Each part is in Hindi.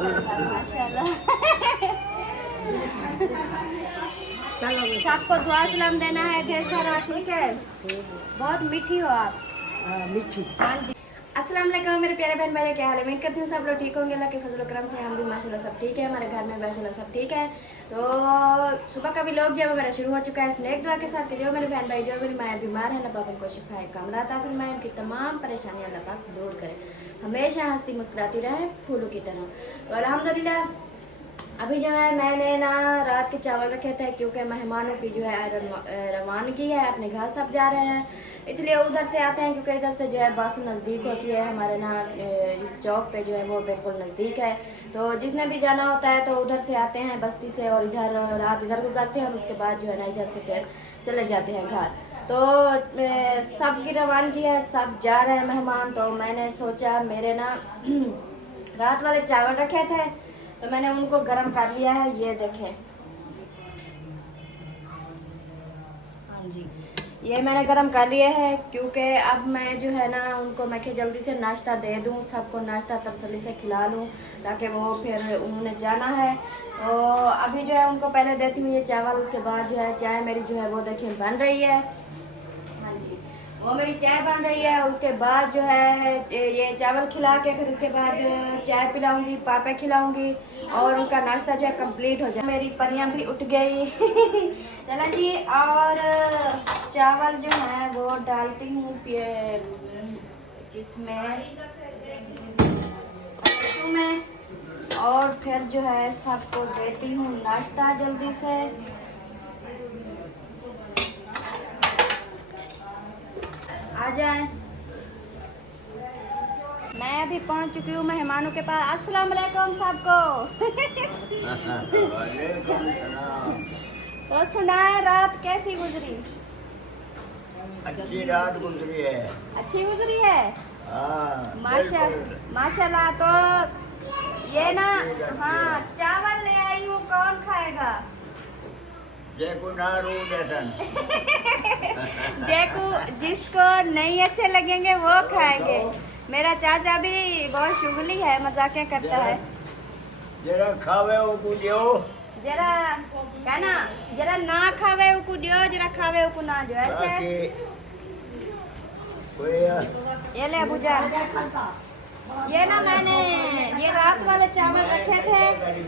माशाल्लाह। सबको दुआ सलाम देना है ढेर सारा, ठीक है। बहुत मीठी हो आप। मीठी। हाँ जी। अस्सलाम वालेकुम मेरे प्यारे बहन भाई, क्या हाल है? उम्मीद करती हूँ सब लोग ठीक होंगे। अल्लाह के फजल करम से हम भी माशाल्लाह सब ठीक है। हमारे घर में माशाल्लाह सब ठीक है। तो सुबह का भी लोग जो है मेरा शुरू हो चुका है स्नेक दुआ के साथ कि जो मेरे बहन भाई जो मेरी माया बीमार है, अल्लाह पाक उनको शिफाए कामला अता फरमाए, उनकी तमाम परेशानियाँ अल्लाह पाक दूर करे, हमेशा हंसती मुस्कुराती रहे फूलों की तरह। तो अल्हम्दुलिल्लाह अभी जो है मैंने ना रात के चावल रखे थे, क्योंकि मेहमानों की जो है रवानगी है, अपने घर सब जा रहे हैं, इसलिए उधर से आते हैं, क्योंकि इधर से जो है बस नज़दीक होती है हमारे ना, इस चौक पे जो है वो बिल्कुल नज़दीक है। तो जिसने भी जाना होता है तो उधर से आते हैं बस्ती से, और इधर रात इधर गुजारते हैं, और उसके बाद जो है ना इधर से फिर चले जाते हैं घर। तो सब की रवानगी है, सब जा रहे हैं मेहमान। तो मैंने सोचा मेरे ना रात वाले चावल रखे थे तो मैंने उनको गर्म कर लिया है, ये देखें। हाँ जी, ये मैंने गर्म कर लिया है, क्योंकि अब मैं जो है ना उनको मैं कि जल्दी से नाश्ता दे दूँ, सबको नाश्ता तसल्ली से खिला लूँ, ताकि वो फिर उन्होंने जाना है। तो अभी जो है उनको पहले देती हूँ ये चावल, उसके बाद जो है चाय मेरी जो है वो देखिए बन रही है। हाँ जी, वो मेरी चाय बन रही है। उसके बाद जो है ये चावल खिला के फिर उसके बाद चाय पिलाऊंगी, पापा खिलाऊंगी, और उनका नाश्ता जो है कंप्लीट हो जाए। मेरी परियां भी उठ गई चला जी। और चावल जो है वो डालती हूँ किसमें, कद्दू में, और फिर जो है सबको देती हूँ नाश्ता जल्दी से। आ जाए। मैं अभी पहुंच चुकी हूँ मेहमानों के पास। अस्सलाम वालेकुम सबको तो सुनाए रात कैसी गुजरी? अच्छी रात गुजरी है। अच्छी गुजरी है, माशाल्लाह। तो ये ना, हाँ चावल ले आई हूँ, कौन खाएगा? जेको ना रू देसन जेको जिसको नहीं अच्छे लगेंगे वो खाएंगे। मेरा चाचा भी बहुत शुगली है, मजाक करता है। जरा खावे को दियो, जरा कहना जरा ना खावे उको दियो, जरा खावे उको ना दियो, ऐसे। ये ले अबूजा, ये ना मैंने ये रात वाले चावल रखे थे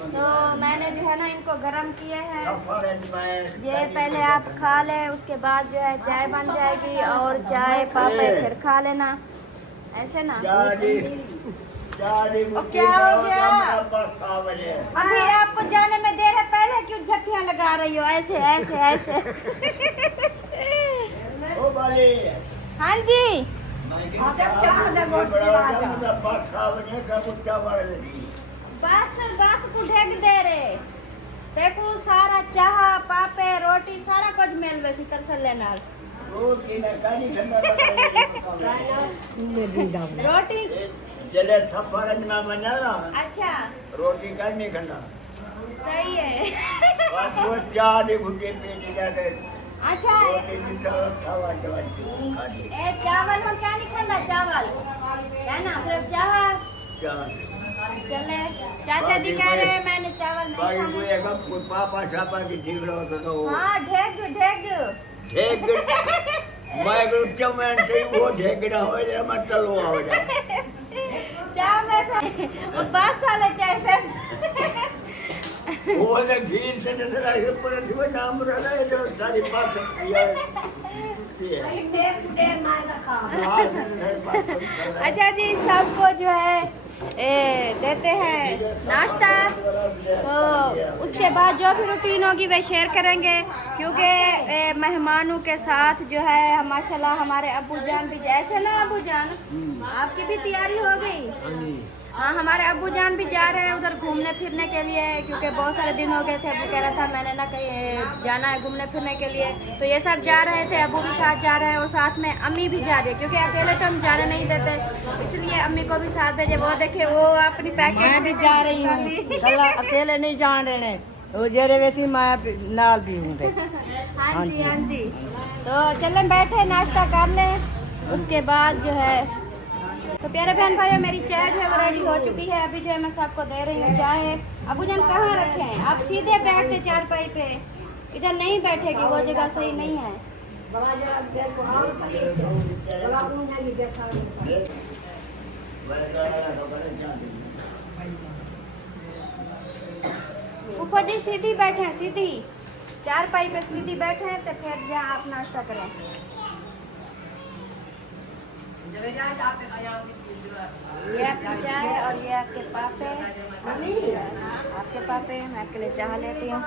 तो मैंने जो है ना इनको गरम किए हैं। ये पहले आप खा लें, उसके बाद जो है चाय बन जाएगी, और चाय पापा फिर खा लेना, ऐसे ना। क्या हो गया? अभी आपको जाने में देर है, पहले क्यों झप्पियाँ लगा रही हो ऐसे ऐसे ऐसे हाँ जी। बस बस को ढेक दे रे, देखो सारा चाह पापे रोटी सारा कुछ मिल वैसी कर सल लेना। रोटी जले सफर में बना ना, अच्छा रोटी का नहीं खाना, सही है बस वो चाय दे घुटे पेट जाके। अच्छा ए चावल हम क्या नहीं खाना, चावल क्या ना सिर्फ चाह। चले चाचा जी कह रहे हैं मैंने चावल नहीं खाना। पापा छापा की झीगड़ा तो हाँ ढेग ढेग ढेग मैं चमन से वो ढेगड़ा हो जाए, मत चलो हो जाए चावल से वो बस वाले चाय से वो ने घी से नजर आई पर वो नाम रहा है जो सारी बात किया अच्छा जी, सबको जो है देते हैं नाश्ता, तो उसके बाद जो भी रूटीन होगी वह शेयर करेंगे, क्योंकि मेहमानों के साथ जो है माशाल्लाह हमारे अब्बू जान भी, जैसे ना अब्बू जान आपकी भी तैयारी हो गई? हाँ हमारे अब्बू जान भी जा रहे हैं उधर घूमने फिरने के लिए, क्योंकि बहुत सारे दिन हो गए थे। अब्बू कह रहा था मैंने ना कहीं जाना है घूमने फिरने के लिए, तो ये सब जा रहे थे, अब्बू भी साथ जा रहे हैं, और साथ में अम्मी भी जा रही है, क्योंकि अकेले तो हम जाने नहीं देते, इसलिए अम्मी को भी साथ भेजे। वो देखे वो अपनी पैकेज मैं भी जा रही हूँ अकेले नहीं जान रहे वो जेरे वैसी मैं नाल भी हूँ। हाँ जी हाँ जी, तो चलें बैठे नाश्ता कर लें, उसके बाद जो है तो प्यारे बहन भाइयों, मेरी चाय जो है वो रेडी हो चुकी है। अभी जो है मैं सबको दे रही हूँ चाय। अबू जान कहाँ रखे हैं? आप सीधे बैठते चारपाई पे, इधर नहीं बैठेगी, वो जगह सही नहीं है। फूफा जी सीधी बैठे हैं, सीधी चारपाई पे सीधी बैठे हैं, तो फिर जहाँ आप नाश्ता करें। ये आपकी चाय और ये आपके पापे। आपके पापे, मैं आपके लिए चाय लेती हूँ।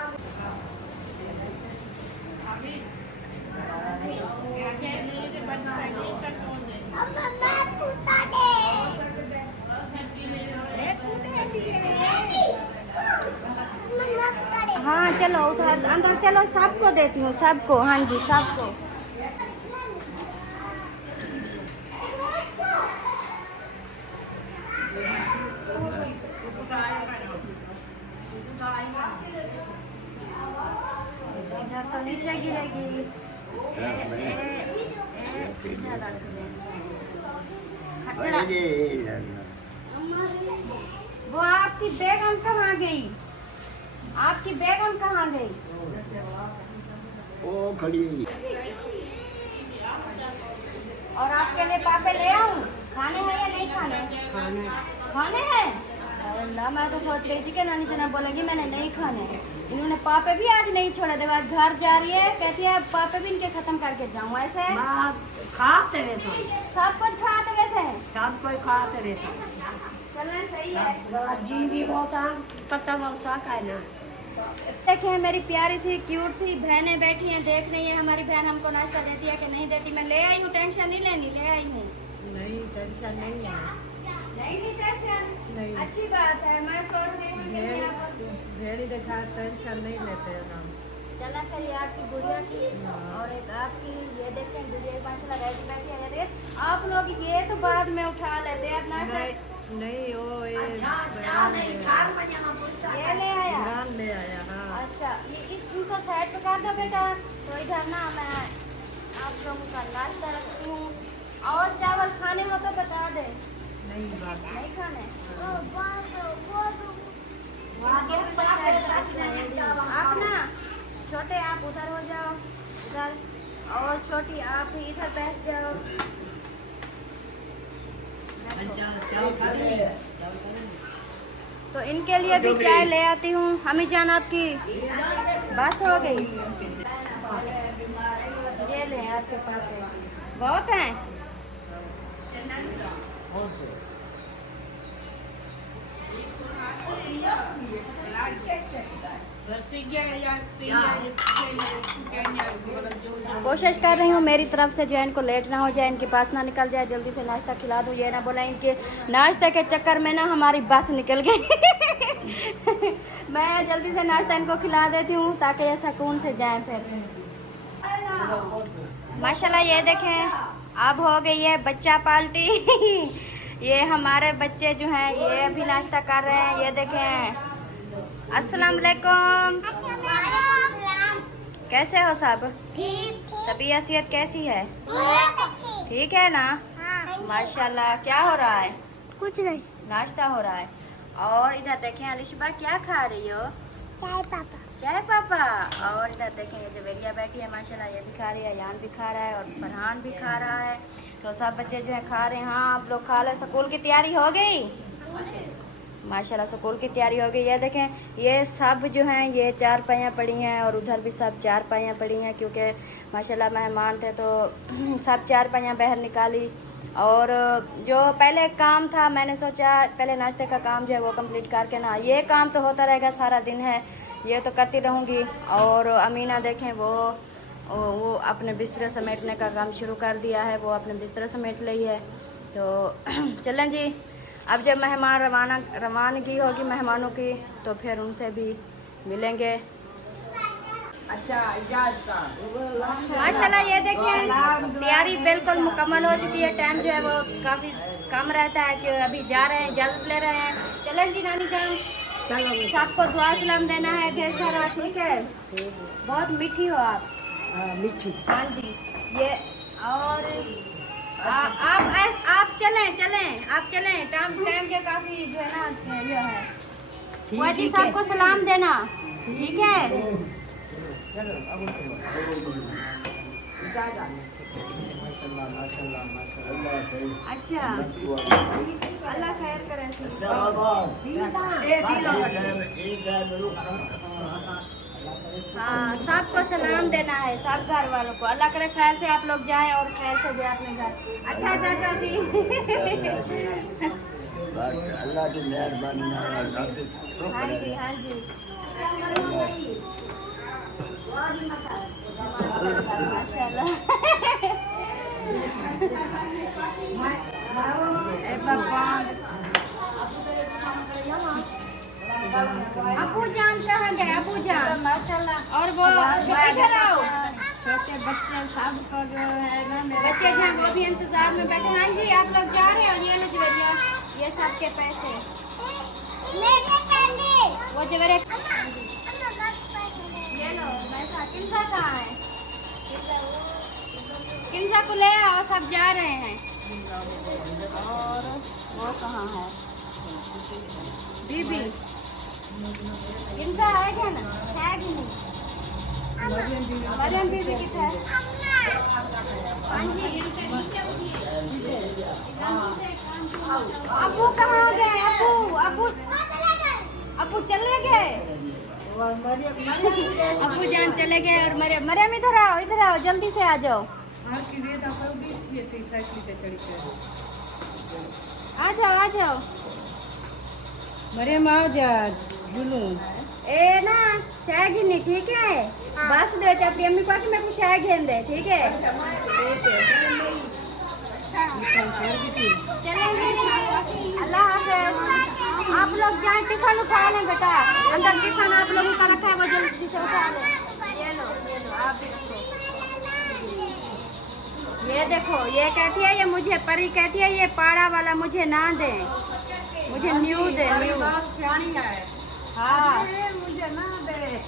हाँ चलो उधर अंदर चलो, सबको देती हूँ, सबको। हाँ जी सबको। इधर तो नीचे गिरेगी। वो आपकी बेगम कहाँ गई? आपकी बेगम कहाँ गई? ओ खड़ी। और आपके लिए पापे ले आऊं? खाने हैं या नहीं खाने? खाने हैं। अल्लाह, मैं तो सोच रही थी कि नानी जना बोलेंगी मैंने नहीं खाने। इन्होंने पापे भी आज नहीं छोड़े। देखो आज घर जा रही है, कहती है पापे भी इनके खत्म करके जाऊं। ऐसे खाते रहता सब कुछ खाते वैसे सब कोई खाते रहता चलना सही है। जी भी होता पत्ता वत्ता खाना। देखिए मेरी प्यारी सी क्यूट सी बहनें बैठी हैं, देख रही है हमारी बहन हमको नाश्ता देती है कि नहीं देती। मैं ले आई हूँ, टेंशन नहीं लेनी, ले आई हूँ। नहीं टेंशन नहीं है। नहीं टेंशन, नहीं। अच्छी बात है। मैं सोच रही हूँ कि मैं आपको भेड़ी देखा टेंशन नहीं लेते हैं हम। चला कर ये आपकी गुड़िया की और एक आपकी, ये देखें गुड़िया माशाल्लाह रेडी बैठी है। ये आप लोग ये तो बाद में उठा लेते हैं अपना। नहीं वो ये ले आया। नान ले आया। हाँ अच्छा ये इनको साइड पे कर दो बेटा। तो इधर ना मैं आप लोगों का नाश्ता रखती हूँ। और चावल खाने हो तो बता दे। नहीं बात नहीं खाने आप ना छोटे आप उधर हो जाओ, उधर, और छोटी आप इधर बैठ जाओ। तो इनके लिए भी चाय ले आती हूँ। हमी जान आपकी बस हो गई। ये ले आपके पास बहुत हैं। कोशिश कर रही हूँ मेरी तरफ से जो है इनको लेट ना हो जाए, इनके पास ना निकल जाए, जल्दी से नाश्ता खिला दूँ। ये ना बोला इनके नाश्ते के चक्कर में ना हमारी बस निकल गई। मैं जल्दी से नाश्ता इनको खिला देती हूँ ताकि ये सुकून से जाएं। फिर माशाल्लाह ये देखें अब हो गई है बच्चा पार्टी। ये हमारे बच्चे जो हैं ये अभी नाश्ता कर रहे हैं। ये देखें। अस्सलाम वालेकुम। कैसे हो सब? तबीयत सेहत कैसी है? ठीक है ना? माशाल्लाह। क्या हो रहा है? कुछ नहीं। नाश्ता हो रहा है। और इधर देखें अलिशबा क्या खा रही हो? चाय पापा। चाय पापा। और इधर देखें ये जवेरिया बैठी है माशाल्लाह, ये भी खा रही है, यान भी खा रहा है और फरहान भी खा रहा है। तो सब बच्चे जो है खा रहे हैं। हाँ आप लोग खा लें। स्कूल की तैयारी हो गई? माशाल्लाह स्कूल की तैयारी हो गई। ये देखें ये सब जो हैं ये चारपाइयाँ पड़ी हैं और उधर भी सब चारपाइयाँ पड़ी हैं, क्योंकि माशाल्लाह मेहमान थे तो सब चारपाइयाँ बाहर निकाली। और जो पहले काम था मैंने सोचा पहले नाश्ते का काम जो है वो कंप्लीट करके ना, ये काम तो होता रहेगा सारा दिन है, ये तो करती रहूँगी। और अमीना देखें वो अपने बिस्तर समेटने का काम शुरू कर दिया है, वो अपने बिस्तर समेट ली है। तो चलें जी, अब जब मेहमान रवानगी होगी मेहमानों की तो फिर उनसे भी मिलेंगे। अच्छा इजाज़त। माशाल्लाह ये देखिए तैयारी बिल्कुल मुकम्मल हो चुकी है। टाइम जो है वो काफ़ी कम रहता है कि अभी जा रहे हैं, जल्द ले रहे हैं। चलें जी नानी जान, सबको दुआ सलाम देना है ढेर सारा, ठीक है? बहुत मीठी हो आप। मीठी। हाँ जी। ये और आप चलें चलें, आप चलें, टाइम टाइम के काफी जो है ना ये है। बुआ जी सबको सलाम देना, ठीक है? अच्छा, अल्लाह खैर करे। हाँ, सबको सलाम देना है, सब घर वालों को। अल्लाह करे खैर से आप लोग जाएं और खैर से जाए अपने घर। अच्छा चाचा जी। अल्लाह की मेहरबानी हाँ जी, हाँ जी। माशाल्लाह। अबू जान कहाँ गए? अबू जान माशाल्लाह। और वो इधर आओ, छोटे बच्चे सब को जो है ना, बच्चे जान वो भी इंतजार में बैठे। हाँ जी, आप लोग जा रहे हो? ये लो जवेरिया, ये सबके पैसे। वो जवेरे ये लो पैसा। किनसा कहाँ है? किनसा को ले आओ, सब जा रहे हैं। और वो कहाँ है? बीबी किनसा है क्या ना? शायद ही नहीं। मरियम बीबी कितना है? हाँ जी। अबू कहाँ गए? अबू चले गए। अबू जान चले गए। और मरियम इधर आओ, जल्दी से आ जाओ। आ जाओ मरियम आ जा जुलू। ए ना शाय घिनी, ठीक है? बस दे अपनी अम्मी को कि मेरे को शाय घेन दे, ठीक है? चलेंगे। अल्लाह हाफ़िज़। आप लोग जाए टिफिन उठा लें बेटा, अंदर टिफिन आप लोगों का रखा है, वो जल्दी से उठा लें। ये लो आप भी रखो। ये देखो, ये कहती है, ये मुझे परी कहती है ये पाड़ा वाला मुझे ना दे, मुझे न्यू दे, न्यू। हाँ मुझे ना दे।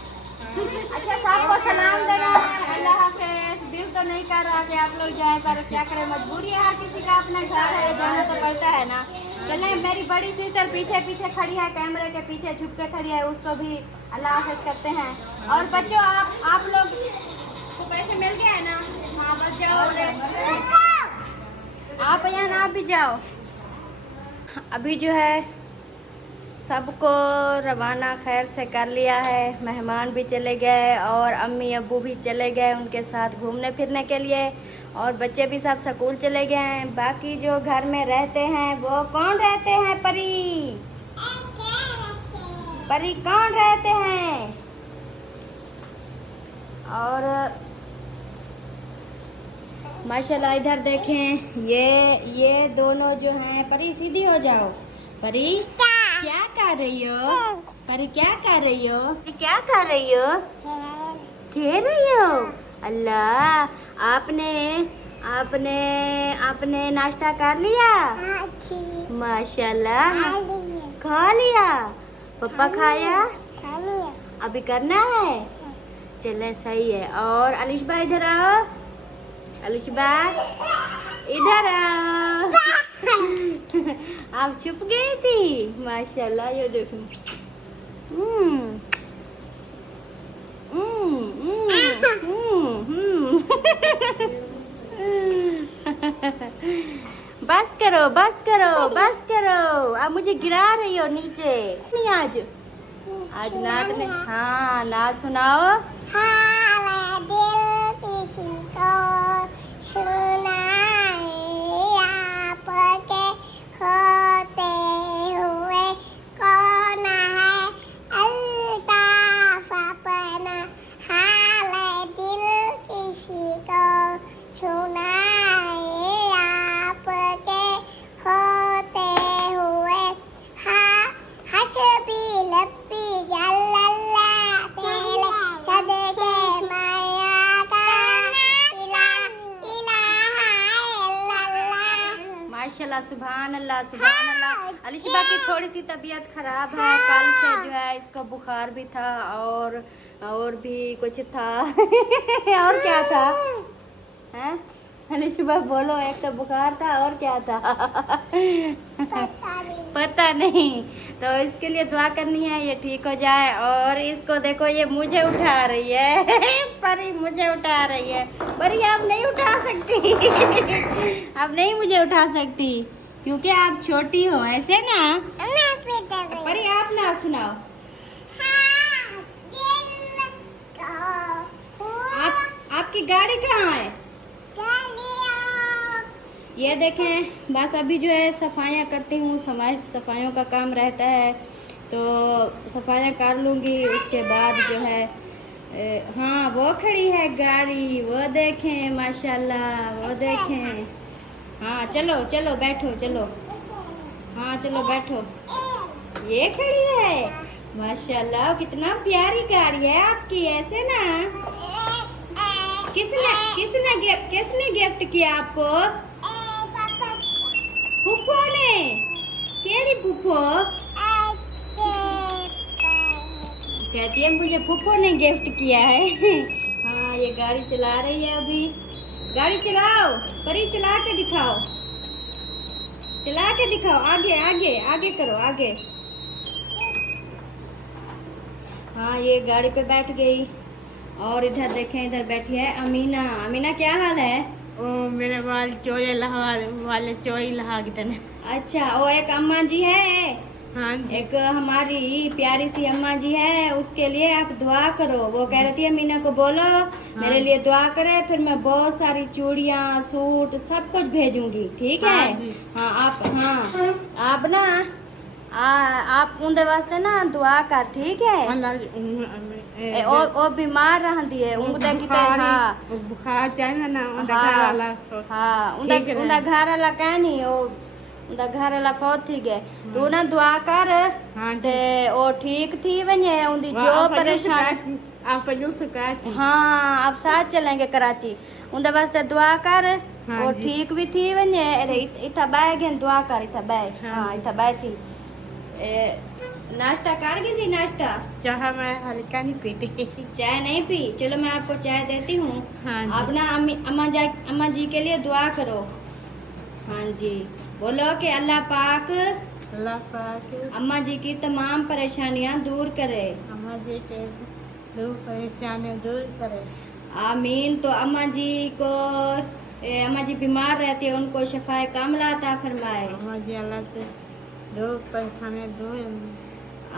अच्छा सबको सलाम देना। अल्लाह हाफ़िज़। दिल तो नहीं कर रहा कि आप लोग जाएं, पर क्या करें, मजबूरी है, हर किसी का अपना घर है, जाना तो पड़ता है ना। चलें, मेरी बड़ी सिस्टर पीछे पीछे खड़ी है, कैमरे के पीछे छुप के खड़ी है, उसको भी अल्लाह हाफ़िज़ करते हैं। और बच्चों आप लोग को पैसे मिल गए हैं ना? हाँ बस जाओ, आप यहाँ आप भी जाओ। अभी जो है सबको रवाना खैर से कर लिया है, मेहमान भी चले गए और अम्मी अब्बू भी चले गए उनके साथ घूमने फिरने के लिए, और बच्चे भी सब स्कूल चले गए हैं। बाकी जो घर में रहते हैं वो कौन रहते हैं? परी कौन रहते हैं? और माशाल्लाह इधर देखें, ये दोनों जो हैं, परी सीधी हो जाओ। परी क्या कर रही हो? परी क्या कर रही हो? क्या कर रही हो? खेल रही हो? अल्लाह, आपने नाश्ता कर लिया? माशाल्लाह खा लिया। पापा खाया? अभी करना है? चले सही है। और अलिशबा इधर आओ, अलिशबा इधर आओ। आप छुप गई थी? माशाल्लाह, ये देखो। बस करो, बस करो, बस करो। आप मुझे गिरा रही हो नीचे। नहीं आज नात में, हाँ नात सुनाओ। माशाल्लाह, सुभान अल्लाह, सुभान अल्लाह। अलिशबा की थोड़ी सी तबीयत खराब है, कल से जो है इसको बुखार भी था और भी कुछ था। और क्या था? हैं? मैंने सुबह बोलो, एक तो बुखार था और क्या था पता नहीं। तो इसके लिए दुआ करनी है ये ठीक हो जाए। और इसको देखो, ये मुझे उठा रही है परी मुझे उठा रही है। परी आप नहीं उठा सकती आप नहीं मुझे उठा सकती क्योंकि आप छोटी हो, ऐसे ना। परी आप ना सुनाओ। आपकी गाड़ी कहाँ है? ये देखें, बस अभी जो है सफाइयाँ करती हूँ, सफाइयों का काम रहता है तो सफाइयाँ कर लूँगी। उसके बाद जो है हाँ वो खड़ी है गाड़ी, वो देखें माशाल्लाह, वो देखें। हाँ चलो चलो बैठो, चलो हाँ चलो बैठो। ये खड़ी है माशाल्लाह, कितना प्यारी गाड़ी है आपकी, ऐसे ना। किसने गिफ्ट किया आपको? फूफो ने। केड़ी फूफो? कहती है मुझे फूफो ने गिफ्ट किया है हाँ ये गाड़ी चला रही है अभी। गाड़ी चलाओ परी, चला के दिखाओ, चला के दिखाओ। आगे आगे आगे करो, आगे। हाँ ये गाड़ी पे बैठ गई। और इधर देखें, इधर बैठी है अमीना। अमीना क्या हाल है? ओ मेरे बाल चोले वाले चोई लहा की तने। अच्छा, वो एक अम्मा जी है, हाँ जी। एक हमारी प्यारी सी अम्मा जी है, उसके लिए आप दुआ करो। वो कह रही थी अमीना को बोलो मेरे लिए दुआ करे, फिर मैं बहुत सारी चूड़ियाँ, सूट सब कुछ भेजूंगी, ठीक है? हाँ जी। हाँ आप ना आप उनके वास्ते ना दुआ कर, ठीक है? ओ बीमार रहती है, उनके की हाँ बुखार चाहिए ना उनका हाँ, घर वाला। हाँ उनका घर वाला कह नहीं, वो उनका घर वाला फौत थी गए। तू ना दुआ कर ते ओ ठीक थी वने, उनकी जो परेशानी। आप कराची? हाँ आप साथ चलेंगे कराची, उनके वास्ते दुआ कर। वो ठीक भी थी वने। इतना बैग है, दुआ कर इतना बैग। हाँ इतना बैग थी। नाश्ता कर गई थी? नाश्ता चाह मैं हल्का नहीं पीती। चाय नहीं पी? चलो मैं आपको चाय देती हूँ। हाँ आप ना अम्मा जी के लिए दुआ करो। हाँ जी, बोलो कि अल्लाह पाक अम्मा जी की तमाम परेशानियाँ दूर करे। अम्मा जी के परेशानियाँ दूर करे, आमीन। तो अम्मा जी को अम्मा जी बीमार रहती है, उनको शफाए कामला अता फरमाए। अम्मा जी अल्लाह से दो परेशानियाँ दूर।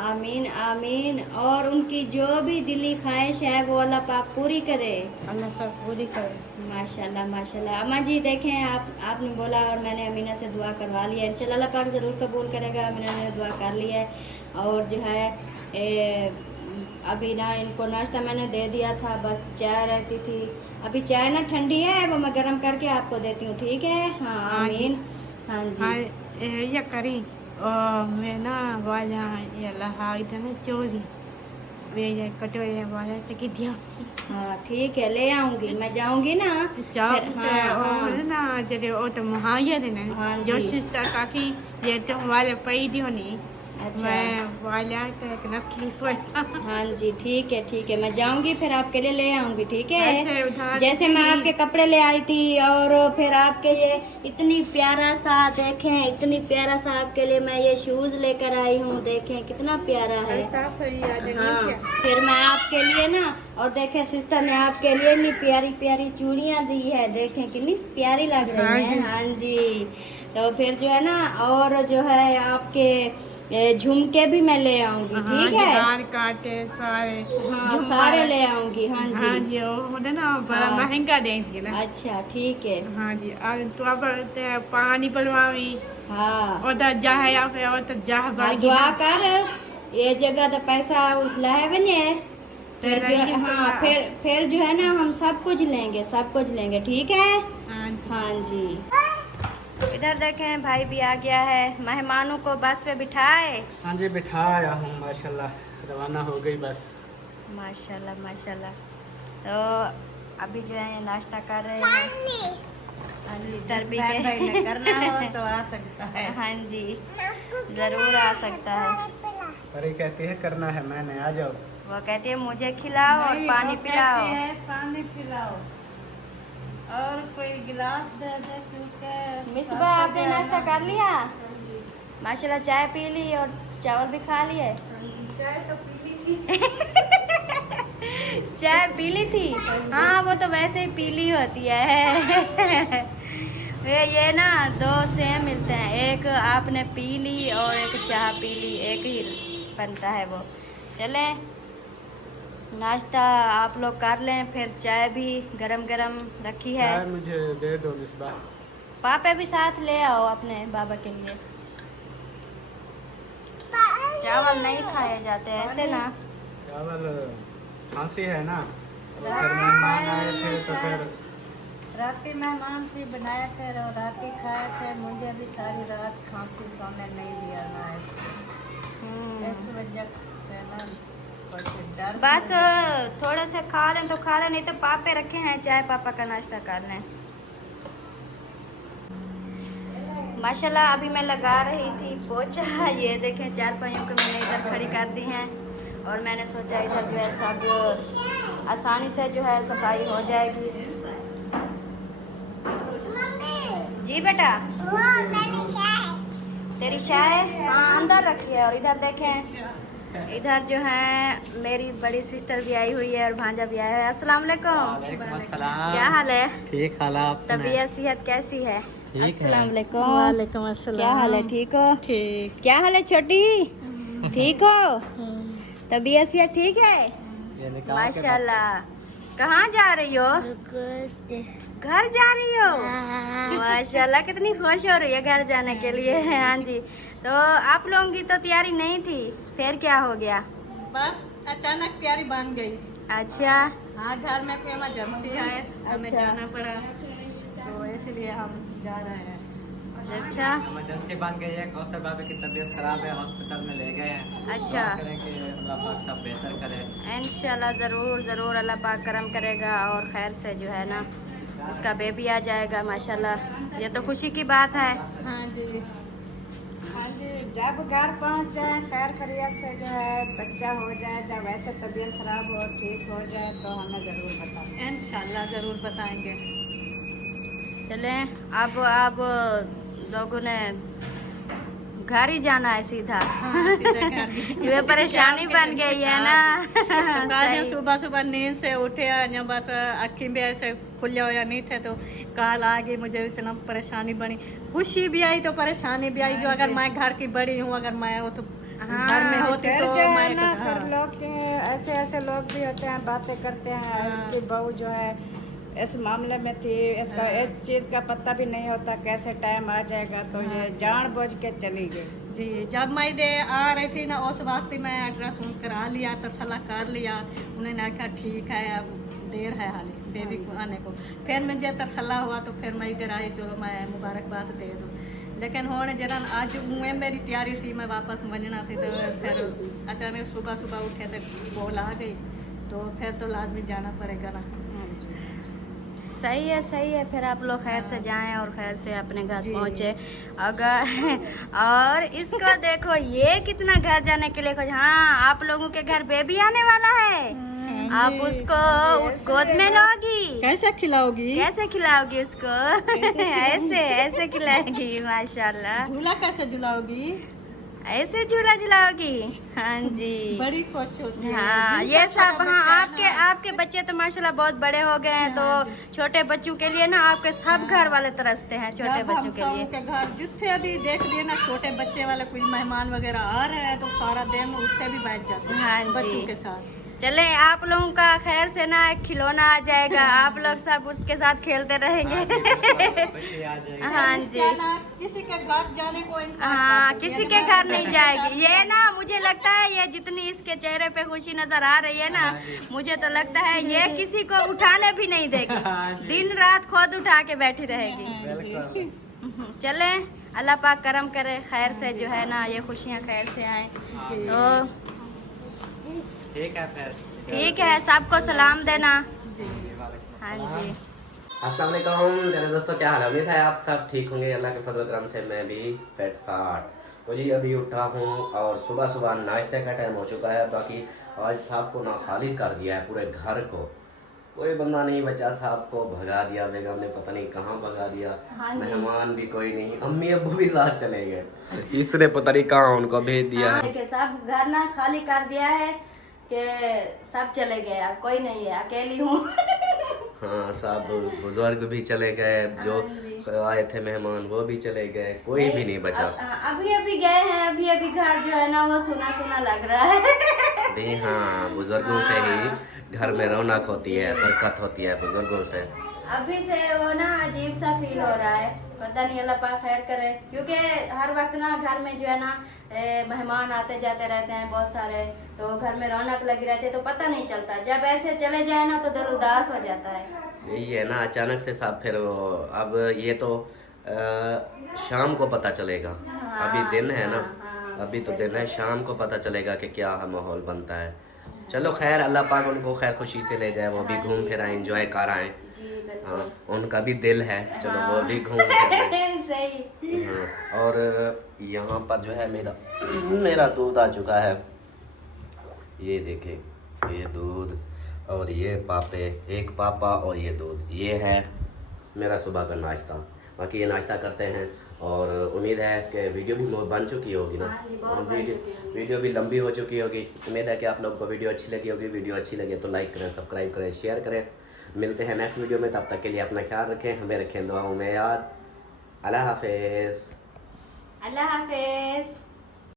आमीन आमीन। और उनकी जो भी दिली ख्वाहिश है वो अल्लाह पाक पूरी करे। अल्लाह सब पूरी करे। माशाल्लाह माशाल्लाह। अम्मा जी देखें, आपने बोला और मैंने अमीना से दुआ करवा ली है, इंशाल्लाह अल्लाह पाक ज़रूर कबूल करेगा। अमीना ने दुआ कर ली है। और जो है अभी ना इनको नाश्ता मैंने दे दिया था, बस चाय रहती थी। अभी चाय ना ठंडी है, वो मैं गर्म करके आपको देती हूँ, ठीक है? हाँ आमीन। हाँ जी। ये करी मैं ना वाला ये लहा इधर ना चोरी वे कटोरे वाला तक दिया। हाँ ठीक है, ले आऊंगी, मैं जाऊंगी ना। हाँ ना जरे ओ तो मुहाया देना। हाँ जो जी। सिस्टर काकी ये तो वाले पई दी होनी। अच्छा। मैं वाला तक रखी पैसा। हाँ जी ठीक है, मैं जाऊंगी फिर आपके लिए ले आऊंगी, ठीक ऐसे है? उधार जैसे मैं आपके कपड़े ले आई थी और फिर आपके ये इतनी प्यारा सा, देखें इतनी प्यारा सा आपके लिए मैं ये शूज लेकर आई हूँ, देखें कितना प्यारा है। हाँ फिर मैं आपके लिए ना, और देखें सिस्टर ने आपके लिए इतनी प्यारी प्यारी चूड़ियाँ दी है, देखें कितनी प्यारी लग रही है। हाँ जी। तो फिर जो है ना, और जो है आपके झुमके भी मैं ले आऊंगी, ठीक है? बाल काटे सारे। हाँ सारे ले आऊंगी। हाँ जी। हाँ जी वो ना बड़ा महंगा देंगे ना। अच्छा ठीक है। हाँ जी। और तो आप पानी पलवावी। हाँ और तो जाहे या फिर और तो जाह हाँ, दुआ कर ये जगह तो पैसा लहे बने, फिर जो हाँ फिर जो है ना हम सब कुछ लेंगे, ठीक है? हाँ जी। इधर देखें भाई भी आ गया है, मेहमानों को बस पे बिठाए। हाँ जी बिठाया हूँ, माशाल्लाह रवाना हो गई बस। माशाल्लाह माशाल्लाह। तो अभी जो है नाश्ता कर रहे हैं। सिस्टर भी करना हो तो आ सकता है। हाँ जी ज़रूर आ सकता है। परी कहती है करना है मैंने, आ जाओ। वो कहती है मुझे खिलाओ और पानी पिलाओ। पानी पिलाओ। और कोई गिलास दे दे क्योंकि मिसबा आपने नाश्ता कर लिया? माशाल्लाह चाय पी ली और चावल भी खा लिए। चाय तो पी ली थी। चाय पी ली थी? हाँ वो तो वैसे ही पीली होती है। ये ना दो सेम मिलते हैं, एक आपने पी ली और एक चाय पी ली, एक ही बनता है वो। चले नाश्ता आप लोग कर लें, फिर चाय भी गरम गरम रखी है। चाय मुझे दे दो मिसबा। पापा भी साथ ले आओ अपने बाबा के लिए। चावल नहीं खाए जाते ऐसे ना। चावल खांसी है ना, घर मेहमान आए थे तो फिर रात मेहमान से बनाए थे और रात खाए थे। मुझे भी सारी रात खांसी, सोने नहीं दिया ना इसको। इस वजह से ना कुछ डर से बस थोड़ा सा खा लें तो खा लें, नहीं तो पापे रखे हैं चाय, पापा का नाश्ता कर लें। माशाल्लाह अभी मैं लगा रही थी पोछा। ये देखें चारपाइयों को मैंने इधर खड़ी कर दी हैं और मैंने सोचा इधर जो है सब आसानी से जो है सफाई हो जाएगी। जी बेटा तेरी चाय हाँ अंदर रखी है। और इधर देखें, इधर जो है मेरी बड़ी सिस्टर भी आई हुई है और भांजा भी आया है। अस्सलाम वालेकुम। क्या हाल है? ठीक हाल आप तबीयत सेहत कैसी है? अस्सलाम वालेकुम। वालेकुम अस्सलाम। क्या हाल है? ठीक हो? ठीक। क्या हाल है छोटी? ठीक हो? तबीयत सेहत ठीक है? माशाल्लाह। कहाँ जा रही हो? घर जा रही हो? माशाल्लाह कितनी खुश हो रही है घर जाने के लिए। हाँ जी। तो आप लोगों की तो तैयारी नहीं थी, फिर क्या हो गया? बस अचानक तैयारी बन गई। अच्छा हाँ घर में कोई इमरजेंसी है, हमें अच्छा। जाना पड़ा तो इसलिए हम जा रहे हैं। अच्छा इमरजेंसी बन गई है। कौशल बाबा की तबीयत खराब है, हॉस्पिटल में ले गए हैं। अच्छा। दुआ करें कि अल्लाह पाक सब बेहतर करे। इंशाल्लाह ज़रूर ज़रूर अल्लाह पाक करम करेगा और खैर से जो है ना उसका बेबी आ जाएगा। माशाल्लाह ये तो खुशी की बात है। हाँ जी। हाँ जी, जब घर पहुंच जाए खैर खैरियत से जो है बच्चा हो जाए, जब वैसे तबीयत खराब हो ठीक हो जाए तो हमें ज़रूर बताएं। इंशाल्लाह ज़रूर बताएंगे। चलें अब लोगों ने घर ही जाना है सीधा। हाँ, सीधा घर भी जाना। ये परेशानी बन गई है ना। सही। सुबह सुबह नींद से उठे या बस अखी भी ऐसे खुले हुआ नहीं थे तो काल आ गई। मुझे इतना परेशानी बनी, खुशी भी आई तो परेशानी भी आई। जो अगर मैं घर की बड़ी हूँ, अगर मैं हो तो घर में होती फिर तो जो है मैं ना फिर लोग ऐसे ऐसे लोग भी होते हैं बातें करते हैं। इसकी बहू जो है इस मामले में थी, इसका इस चीज़ का पता भी नहीं होता कैसे टाइम आ जाएगा, तो ये जानबूझ के चली गई। जी। जब मैं आ रही थी ना उस वक्त ही मैं अल्ट्रासाउंड करा लिया, तसल्ला कर लिया। उन्होंने कहा ठीक है अब देर है हाल बेबी को आने को। फिर मुझे तसल्ला हुआ तो फिर मैं इधर आई, चलो मैं मुबारकबाद दे दूँ। लेकिन होने जरा आज मेरी तैयारी सी मैं वापस बनना थी तो फिर अचानक सुबह सुबह उठे तो बोल आ गई तो फिर तो लाजमी जाना पड़ेगा ना। सही है फिर आप लोग खैर से जाएं और खैर से अपने घर पहुँचे। अगर और इसको देखो ये कितना घर जाने के लिए खुश। हाँ आप लोगों के घर बेबी आने वाला है, आप उसको गोद में लोगी? कैसे खिलाओगी? कैसे खिलाओगी उसको? ऐसे खिलाएगी माशाल्लाह। झूला कैसे झुलाओगी? ऐसे झूला झुलाओगी? हाँ जी बड़ी खुश होती है। हाँ ये सब। हाँ आपके बच्चे तो माशाल्लाह बहुत बड़े हो गए हैं, तो छोटे बच्चों के लिए ना आपके सब घर वाले तरसते हैं छोटे बच्चों के लिए। के घर जितने अभी देख लिए ना छोटे बच्चे वाले कोई मेहमान वगैरह आ रहे हैं तो सारा दिन उठते भी बैठ जाते हैं हाँ जी। बच्चों के साथ। चले आप लोगों का खैर से ना एक खिलौना आ जाएगा, आप लोग सब उसके साथ खेलते रहेंगे। हाँ जी। किसी के घर जाने को हाँ किसी के घर नहीं जाएगी ये ना। मुझे लगता है ये जितनी इसके चेहरे पे खुशी नजर आ रही है ना, मुझे तो लगता है ये किसी को उठाने भी नहीं देगी, दिन रात खुद उठा के बैठी रहेगी। चले अल्लाह पाक करम करे, खैर से जो है ना ये खुशियाँ खैर से आए। तो ठीक है सबको सलाम देना। हाँ जी। अस्सलाम वालेकुम प्यारे दोस्तों, क्या हाल है? उम्मीद है आप सब ठीक होंगे। अल्लाह के फजल करम से मैं भी फिट फाट। तो जी अभी उठा हूँ और सुबह सुबह नाश्ते का टाइम हो चुका है। बाकी आज साहब को ना खाली कर दिया है पूरे घर को, कोई बंदा नहीं बचा, साहब को भगा दिया बेगम ने, पता नहीं कहाँ भगा दिया। मेहमान भी कोई नहीं, अम्मी अब्बू भी साथ चले गए, इसने पता नहीं कहाँ उनको भेज दिया है। देखिए सब घर ना खाली कर दिया है कि सब चले गए, अब कोई नहीं है, अकेली हूँ। हाँ, सब बुजुर्ग भी चले गए, जो आए थे मेहमान वो भी चले गए, कोई भी नहीं बचा। अभी अभी गए हैं, अभी अभी घर जो है ना वो सुना सुना लग रहा है। जी हाँ, बुजुर्गों से ही घर में रौनक होती है, बरकत होती है बुजुर्गों से। अभी से वो ना अजीब सा फील हो रहा है, पता नहीं अल्लाह पाक खैर करे, क्योंकि हर वक्त ना घर में जो है ना मेहमान आते जाते रहते हैं बहुत सारे, तो घर में रौनक लगी रहती है, तो पता नहीं चलता, जब ऐसे चले जाए ना तो दिल उदास हो जाता है। यही है ना, अचानक से साहब फिर वो, अब ये तो शाम को पता चलेगा, अभी दिन है ना, अभी तो दिन है, शाम को पता चलेगा कि क्या माहौल बनता है। चलो खैर, अल्लाह पाक उनको खैर खुशी से ले जाए, वो भी घूम फिर आए, एंजॉय कर आए। हाँ, उनका भी दिल है, चलो वो भी घूम फिर आए। सही। हाँ, और यहाँ पर जो है मेरा दूध आ चुका है, ये देखे, ये दूध और ये पापे, एक पापा और ये दूध, ये है मेरा सुबह का नाश्ता। बाकी ये नाश्ता करते हैं, और उम्मीद है कि वीडियो भी बन चुकी होगी ना, वीडियो भी लंबी हो चुकी होगी। उम्मीद है कि आप लोगों को वीडियो अच्छी लगी होगी। वीडियो अच्छी लगे तो लाइक करें, सब्सक्राइब करें, शेयर करें। मिलते हैं नेक्स्ट वीडियो में, तब तक के लिए अपना ख्याल रखें, हमें रखें दुआओं में याद। अल्लाह हाफिज़। अल्लाह हाफिज।